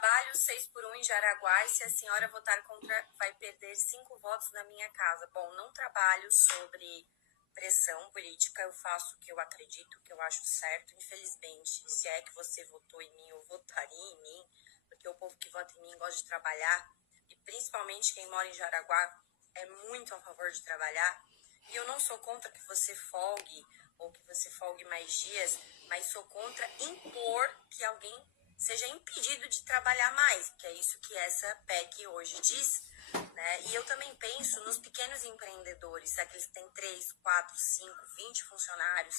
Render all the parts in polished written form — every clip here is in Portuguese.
trabalho 6x1 em Jaraguá e se a senhora votar contra, vai perder 5 votos na minha casa. Bom, não trabalho sobre pressão política, eu faço o que eu acredito, o que eu acho certo. Infelizmente, se é que você votou em mim, eu votaria em mim, porque o povo que vota em mim gosta de trabalhar, e principalmente quem mora em Jaraguá é muito a favor de trabalhar. E eu não sou contra que você folgue, ou que você folgue mais dias, mas sou contra impor que alguém seja impedido de trabalhar mais, que é isso que essa PEC hoje diz, né? E eu também penso nos pequenos empreendedores, aqueles que têm 3, 4, 5, 20 funcionários,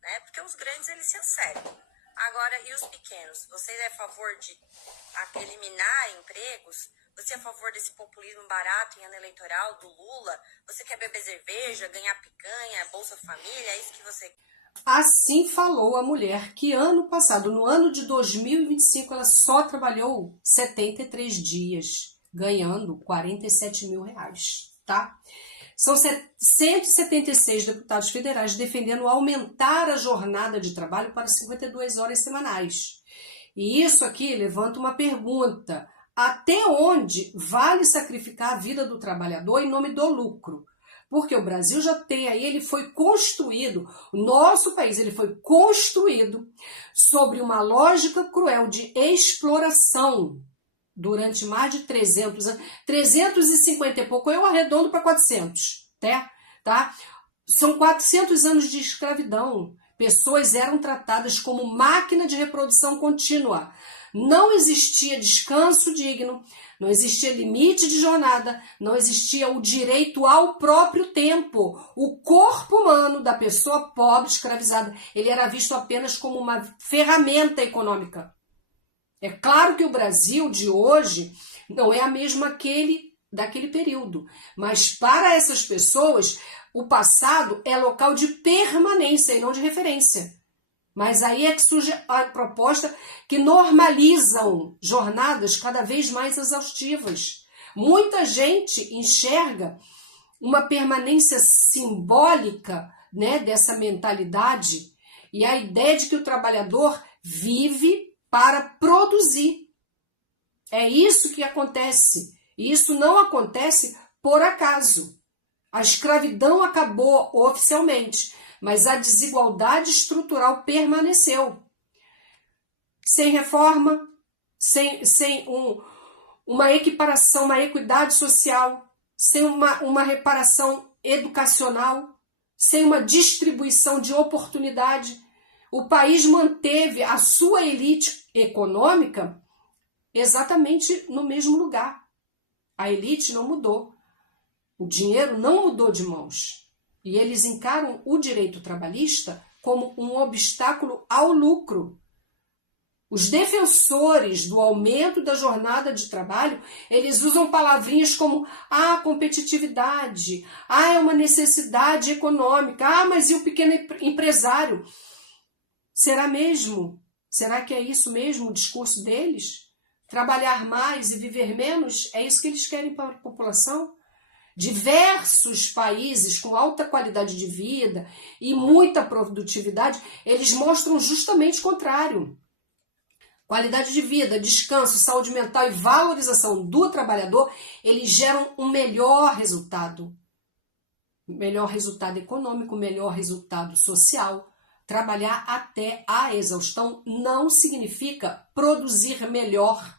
né? Porque os grandes, eles se acertam. Agora, e os pequenos? Você é a favor de eliminar empregos? Você é a favor desse populismo barato em ano eleitoral do Lula? Você quer beber cerveja, ganhar picanha, Bolsa Família? É isso que você quer? Assim falou a mulher que ano passado, no ano de 2025, ela só trabalhou 73 dias, ganhando 47 mil reais, tá? São 176 deputados federais defendendo aumentar a jornada de trabalho para 52 horas semanais. E isso aqui levanta uma pergunta: até onde vale sacrificar a vida do trabalhador em nome do lucro? Porque o Brasil já tem aí, ele foi construído, o nosso país, ele foi construído sobre uma lógica cruel de exploração durante mais de 300 anos, 350 e pouco, eu arredondo para 400, tá? São 400 anos de escravidão. Pessoas eram tratadas como máquina de reprodução contínua. Não existia descanso digno, não existia limite de jornada, não existia o direito ao próprio tempo. O corpo humano da pessoa pobre, escravizada, ele era visto apenas como uma ferramenta econômica. É claro que o Brasil de hoje não é a mesma daquele período, mas para essas pessoas, o passado é local de permanência e não de referência. Mas aí é que surge a proposta que normalizam jornadas cada vez mais exaustivas. Muita gente enxerga uma permanência simbólica, né, dessa mentalidade e a ideia de que o trabalhador vive para produzir. É isso que acontece. E isso não acontece por acaso. A escravidão acabou oficialmente, mas a desigualdade estrutural permaneceu. Sem reforma, sem uma equiparação, uma equidade social, sem uma reparação educacional, sem uma distribuição de oportunidade, o país manteve a sua elite econômica exatamente no mesmo lugar. A elite não mudou. O dinheiro não mudou de mãos. E eles encaram o direito trabalhista como um obstáculo ao lucro. Os defensores do aumento da jornada de trabalho, eles usam palavrinhas como competitividade, é uma necessidade econômica, mas e o pequeno empresário? Será mesmo? Será que é isso mesmo o discurso deles? Trabalhar mais e viver menos? É isso que eles querem para a população? Diversos países com alta qualidade de vida e muita produtividade, eles mostram justamente o contrário. Qualidade de vida, descanso, saúde mental e valorização do trabalhador, eles geram um melhor resultado. Melhor resultado econômico, melhor resultado social. Trabalhar até a exaustão não significa produzir melhor,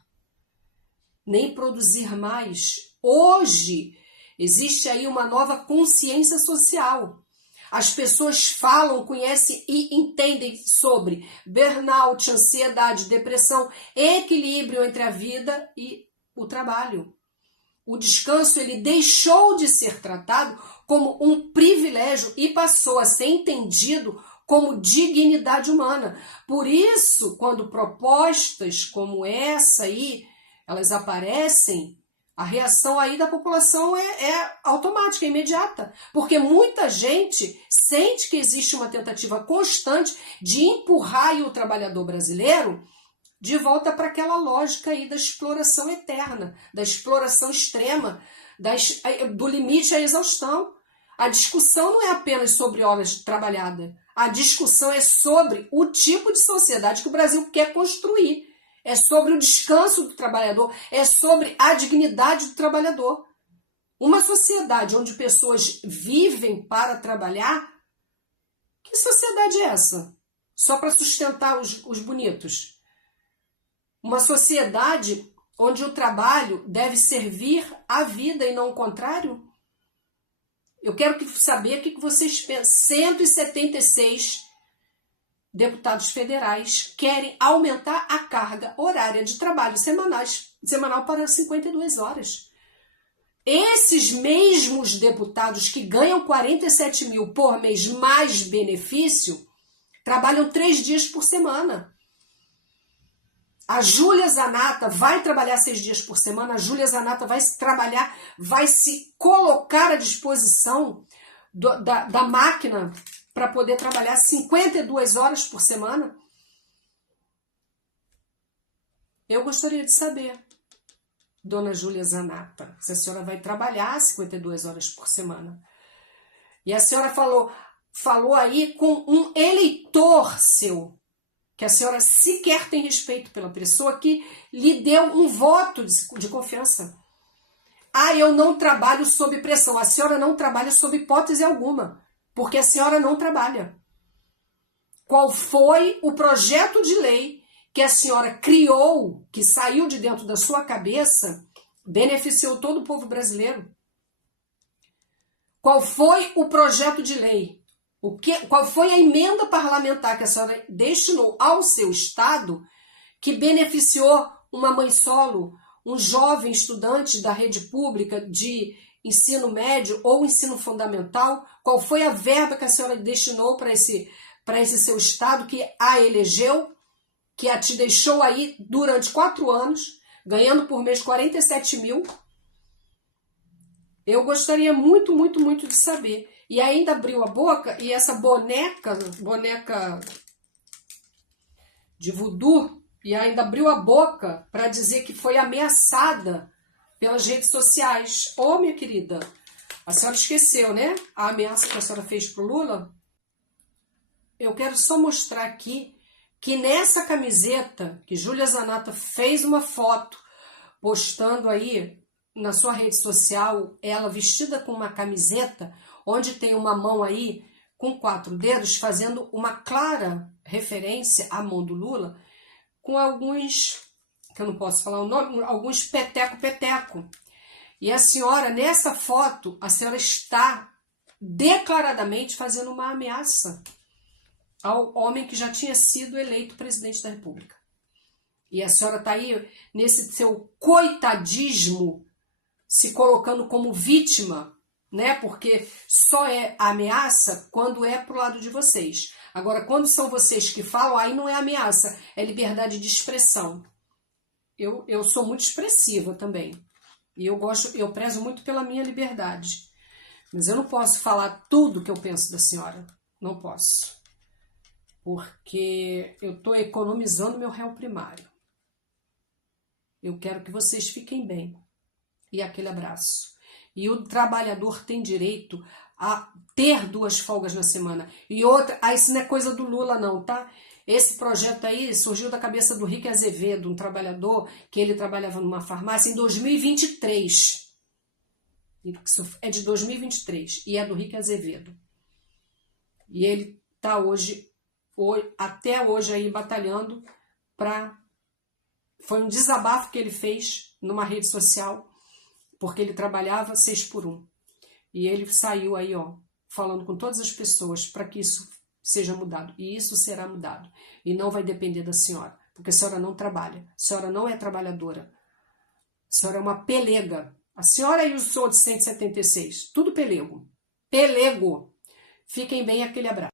nem produzir mais. Hoje, existe aí uma nova consciência social. As pessoas falam, conhecem e entendem sobre burnout, ansiedade, depressão, equilíbrio entre a vida e o trabalho. O descanso, ele deixou de ser tratado como um privilégio e passou a ser entendido como dignidade humana. Por isso, quando propostas como essa aí, elas aparecem, a reação aí da população é automática, é imediata. Porque muita gente sente que existe uma tentativa constante de empurrar aí o trabalhador brasileiro de volta para aquela lógica aí da exploração eterna, da exploração extrema, do limite à exaustão. A discussão não é apenas sobre horas trabalhadas. A discussão é sobre o tipo de sociedade que o Brasil quer construir. é sobre o descanso do trabalhador, é sobre a dignidade do trabalhador. Uma sociedade onde pessoas vivem para trabalhar, que sociedade é essa? Só para sustentar os bonitos. Uma sociedade onde o trabalho deve servir à vida e não o contrário? Eu quero saber o que vocês pensam. 176 deputados federais querem aumentar a carga horária de trabalho semanal para 52 horas. Esses mesmos deputados que ganham 47 mil por mês mais benefício, trabalham 3 dias por semana. A Júlia Zanata vai trabalhar 6 dias por semana, a Júlia Zanata vai trabalhar, vai se colocar à disposição da máquina para poder trabalhar 52 horas por semana. Eu gostaria de saber, dona Júlia Zanata, se a senhora vai trabalhar 52 horas por semana. E a senhora falou aí com um eleitor seu, que a senhora sequer tem respeito pela pessoa que lhe deu um voto de confiança. Ah, eu não trabalho sob pressão. A senhora não trabalha sob hipótese alguma, porque a senhora não trabalha. Qual foi o projeto de lei que a senhora criou, que saiu de dentro da sua cabeça, beneficiou todo o povo brasileiro? Qual foi o projeto de lei? Qual foi a emenda parlamentar que a senhora destinou ao seu estado que beneficiou uma mãe solo, um jovem estudante da rede pública de ensino médio ou ensino fundamental? Qual foi a verba que a senhora destinou para esse seu estado que a elegeu, que a te deixou aí durante 4 anos, ganhando por mês 47 mil? Eu gostaria muito, muito, muito de saber. E ainda abriu a boca, e essa boneca de voodoo, e ainda abriu a boca para dizer que foi ameaçada pelas redes sociais. Ô, minha querida, a senhora esqueceu, né? A ameaça que a senhora fez pro Lula. Eu quero só mostrar aqui que nessa camiseta, que Júlia Zanata fez uma foto postando aí na sua rede social, ela vestida com uma camiseta, onde tem uma mão aí com 4 dedos, fazendo uma clara referência à mão do Lula, com alguns, que eu não posso falar o nome, alguns peteco. E a senhora, nessa foto, a senhora está declaradamente fazendo uma ameaça ao homem que já tinha sido eleito presidente da República. E a senhora está aí, nesse seu coitadismo, se colocando como vítima, né? Porque só é ameaça quando é pro lado de vocês. Agora, quando são vocês que falam, aí não é ameaça, é liberdade de expressão. Eu sou muito expressiva também. E eu prezo muito pela minha liberdade. Mas eu não posso falar tudo que eu penso da senhora. Não posso. Porque eu estou economizando meu réu primário. Eu quero que vocês fiquem bem. E aquele abraço. E o trabalhador tem direito a ter 2 folgas na semana. E outra, isso não é coisa do Lula não, tá? Esse projeto aí surgiu da cabeça do Rick Azevedo, um trabalhador que ele trabalhava numa farmácia em 2023. Isso é de 2023 e é do Rick Azevedo. E ele está até hoje aí batalhando para... Foi um desabafo que ele fez numa rede social, porque ele trabalhava 6 por 1. E ele saiu aí, falando com todas as pessoas para que isso seja mudado. E isso será mudado. E não vai depender da senhora, porque a senhora não trabalha. A senhora não é trabalhadora. A senhora é uma pelega. A senhora e o senhor de 176, tudo pelego. Pelego. Fiquem bem, aquele abraço.